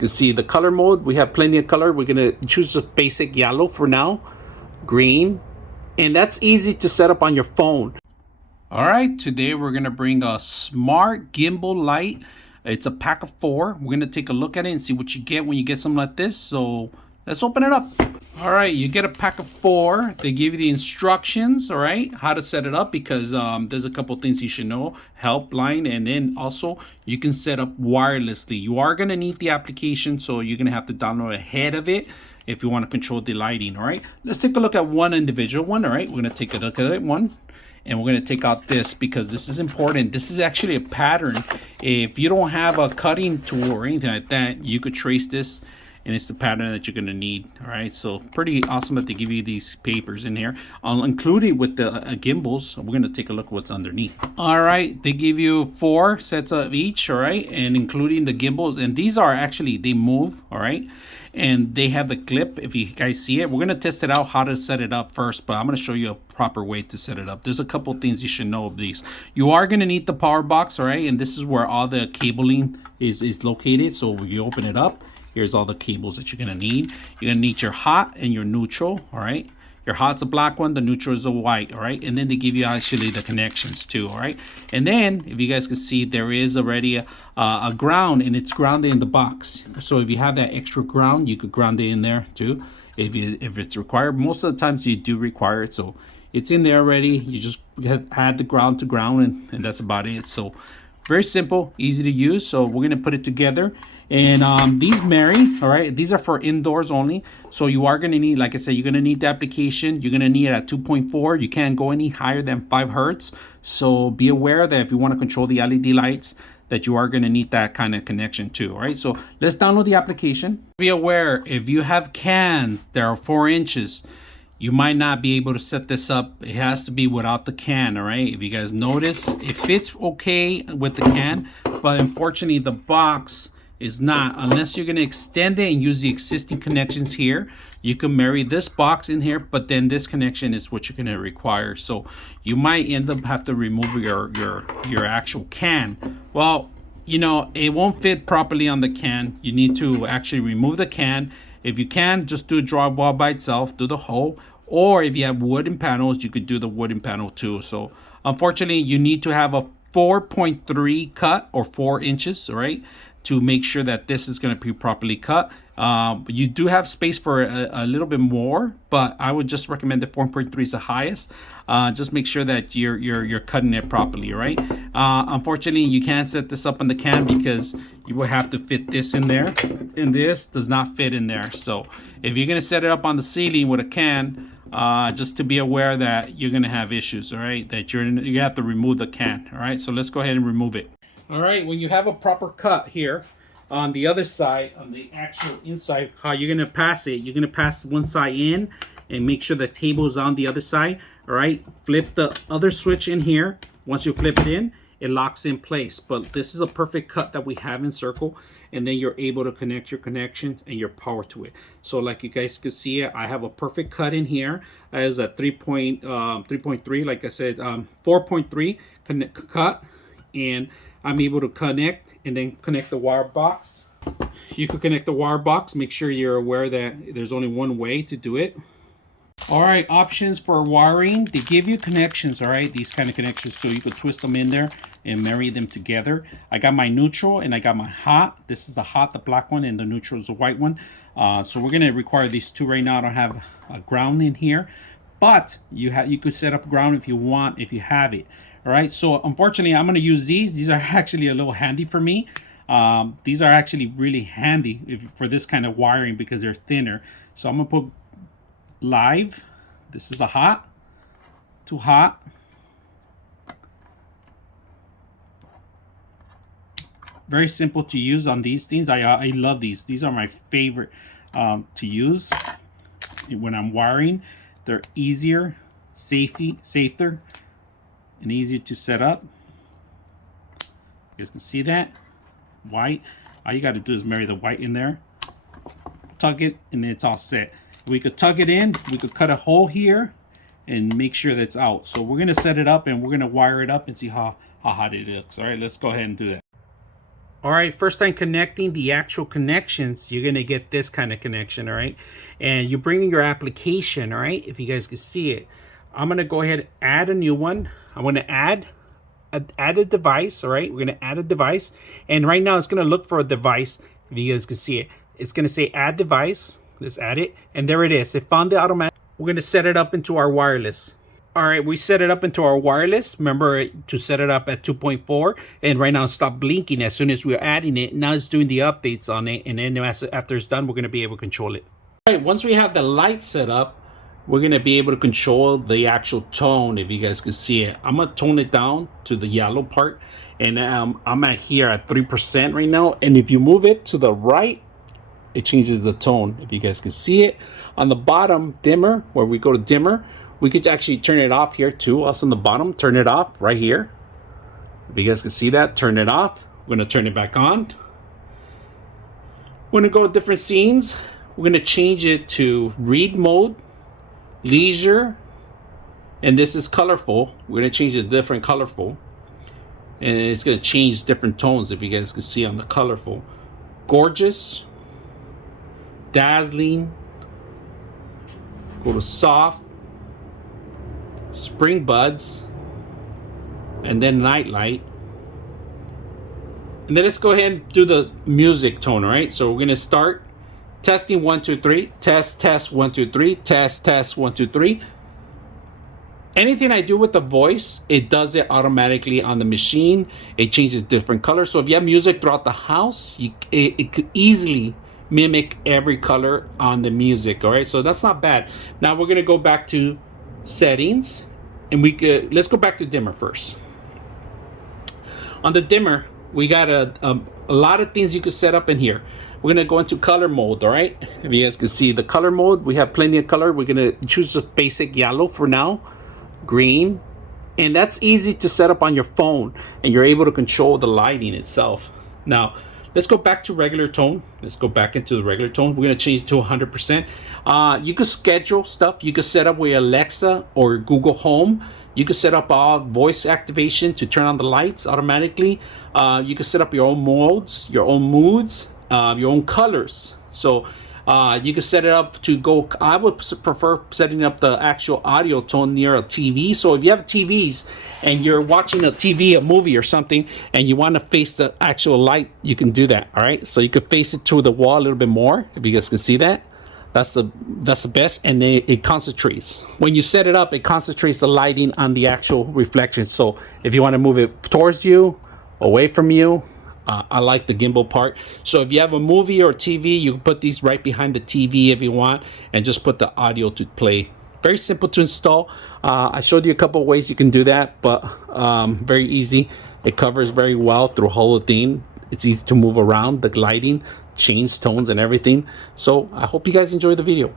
You can see the color mode. We have plenty of color. We're gonna choose just basic yellow for now, green, and that's easy to set up on your phone. All right, today we're gonna bring a smart gimbal light. It's a pack of 4. We're gonna take a look at it and see what you get when you get something like this. So let's open it up. All right, you get a pack of 4. They give you the instructions, all right, how to set it up, because there's a couple things you should know, helpline, and then also you can set up wirelessly. You are gonna need the application, so you're gonna have to download ahead of it if you want to control the lighting. All right, let's take a look at one individual one. All right, we're gonna take a look at it one. And we're going to take out this because this is important. This is actually a pattern. If you don't have a cutting tool or anything like that, you could trace this, and it's the pattern that you're going to need. All right, so pretty awesome that they give you these papers in here. I'll include it with the gimbals. We're going to take a look at what's underneath. All right, they give you 4 sets of each, all right, and including the gimbals. And these are actually, they move, all right, and they have the clip. If you guys see it, we're going to test it out how to set it up first, but I'm going to show you a proper way to set it up. There's a couple things you should know of these. You are going to need the power box, all right, and this is where all the cabling is located. So if you open it up, here's all the cables that you're going to need. You're going to need your hot and your neutral, all right. Your hot's a black one, the neutral is a white, all right? And then they give you actually the connections too, all right? And then, if you guys can see, there is already a ground, and it's grounded in the box. So if you have that extra ground, you could ground it in there too, if it's required. Most of the times you do require it, so it's in there already. You just add the ground to ground, and that's about it. So very simple, easy to use. So we're gonna put it together. And these marry, all right, these are for indoors only. So you are going to need, like I said, you're going to need the application. You're going to need it at 2.4. You can't go any higher than 5 hertz. So be aware that if you want to control the LED lights, that you are going to need that kind of connection too, all right? So let's download the application. Be aware, if you have cans that are 4 inches, you might not be able to set this up. It has to be without the can, all right? If you guys notice, it fits okay with the can, but unfortunately the box is not. Unless you're going to extend it and use the existing connections here, you can marry this box in here, but then this connection is what you're going to require. So you might end up have to remove your actual can. Well, you know, it won't fit properly on the can. You need to actually remove the can. If you can, just do a drywall by itself, do the hole, or if you have wooden panels, you could do the wooden panel too. So unfortunately, you need to have a 4.3 cut or 4 inches, all right, to make sure that this is going to be properly cut. You do have space for a little bit more, but I would just recommend the 4.3 is the highest. Just make sure that you're cutting it properly, all right? Unfortunately, you can't set this up on the can because you will have to fit this in there, and this does not fit in there. So if you're going to set it up on the ceiling with a can, just to be aware that you're going to have issues, all right? That you have to remove the can, all right? So let's go ahead and remove it. All right, when you have a proper cut here on the other side, on the actual inside, how you're gonna pass it, you're gonna pass one side in and make sure the table is on the other side, all right? Flip the other switch in here. Once you flip it in, it locks in place. But this is a perfect cut that we have in circle, and then you're able to connect your connections and your power to it. So like you guys can see, I have a perfect cut in here. That is a 3.3, like I said, 4.3 cut, and I'm able to connect and then connect the wire box. You could connect the wire box. Make sure you're aware that there's only one way to do it. All right, options for wiring. They give you connections, all right? These kind of connections, so you could twist them in there and marry them together. I got my neutral and I got my hot. This is the hot, the black one, and the neutral is the white one. So we're gonna require these two right now. I don't have a ground in here, but you could set up ground if you want, if you have it. All right, so unfortunately, I'm going to use these. These are actually a little handy for me. These are actually really handy for this kind of wiring because they're thinner. So I'm going to put live. This is a hot, to hot. Very simple to use on these things. I love these. These are my favorite to use when I'm wiring. They're easier, safer, and easier to set up. You guys can see that white. All you got to do is marry the white in there, tug it, and then it's all set. We could tug it in. We could cut a hole here and make sure that's out. So we're gonna set it up and we're gonna wire it up and see how hot it looks. All right, let's go ahead and do that. All right, first time connecting the actual connections, you're gonna get this kind of connection, all right? And you bring in your application, all right? If you guys can see it. I'm gonna go ahead and add a new one. I'm gonna add a device, all right? We're gonna add a device. And right now it's gonna look for a device, if you guys can see it. It's gonna say add device. Let's add it, and there it is. It found the automatic. We're gonna set it up into our wireless. All right, we set it up into our wireless. Remember to set it up at 2.4, and right now it stopped blinking as soon as we're adding it. Now it's doing the updates on it, and then after it's done, we're gonna be able to control it. All right, once we have the light set up, we're gonna be able to control the actual tone. If you guys can see it, I'm gonna tone it down to the yellow part, and I'm at here at 3% right now. And if you move it to the right, it changes the tone. If you guys can see it on the bottom dimmer, where we go to dimmer, we could actually turn it off here too. Also on the bottom, turn it off right here. If you guys can see that, turn it off. We're gonna turn it back on. We're gonna go to different scenes. We're gonna change it to read mode, leisure, and this is colorful. We're gonna change it to different colorful. And it's gonna change different tones, if you guys can see on the colorful. Gorgeous, dazzling, go to soft, spring buds, and then nightlight. And then let's go ahead and do the music tone, all right? So we're gonna start testing 1 2 3, test 1 2 3, test 1 2 3. Anything I do with the voice, it does it automatically on the machine. It changes different colors. So if you have music throughout the house, it could easily mimic every color on the music. All right, so that's not bad. Now we're gonna go back to settings, and let's go back to dimmer first. On the dimmer, we got a lot of things you could set up in here. We're gonna go into color mode. All right, if you guys can see the color mode, we have plenty of color. We're gonna choose just basic yellow for now, green, and that's easy to set up on your phone, and you're able to control the lighting itself. Now let's go back to regular tone. Let's go back into the regular tone. We're gonna change it to 100%. You could schedule stuff. You could set up with Alexa or Google Home. You could set up voice activation to turn on the lights automatically. You could set up your own modes, your own moods, your own colors. So you can set it up to go. I would prefer setting up the actual audio tone near a TV. So if you have TVs and you're watching a TV, a movie or something, and you want to face the actual light, you can do that. All right, so you could face it to the wall a little bit more. If you guys can see that, that's the best, and then it concentrates. When you set it up, it concentrates the lighting on the actual reflection. So if you want to move it towards you, away from you. I like the gimbal part. So if you have a movie or TV, you can put these right behind the TV if you want, and just put the audio to play. Very simple to install. I showed you a couple of ways you can do that, but very easy. It covers very well through the whole thing. It's easy to move around, the lighting, change tones and everything. So I hope you guys enjoy the video.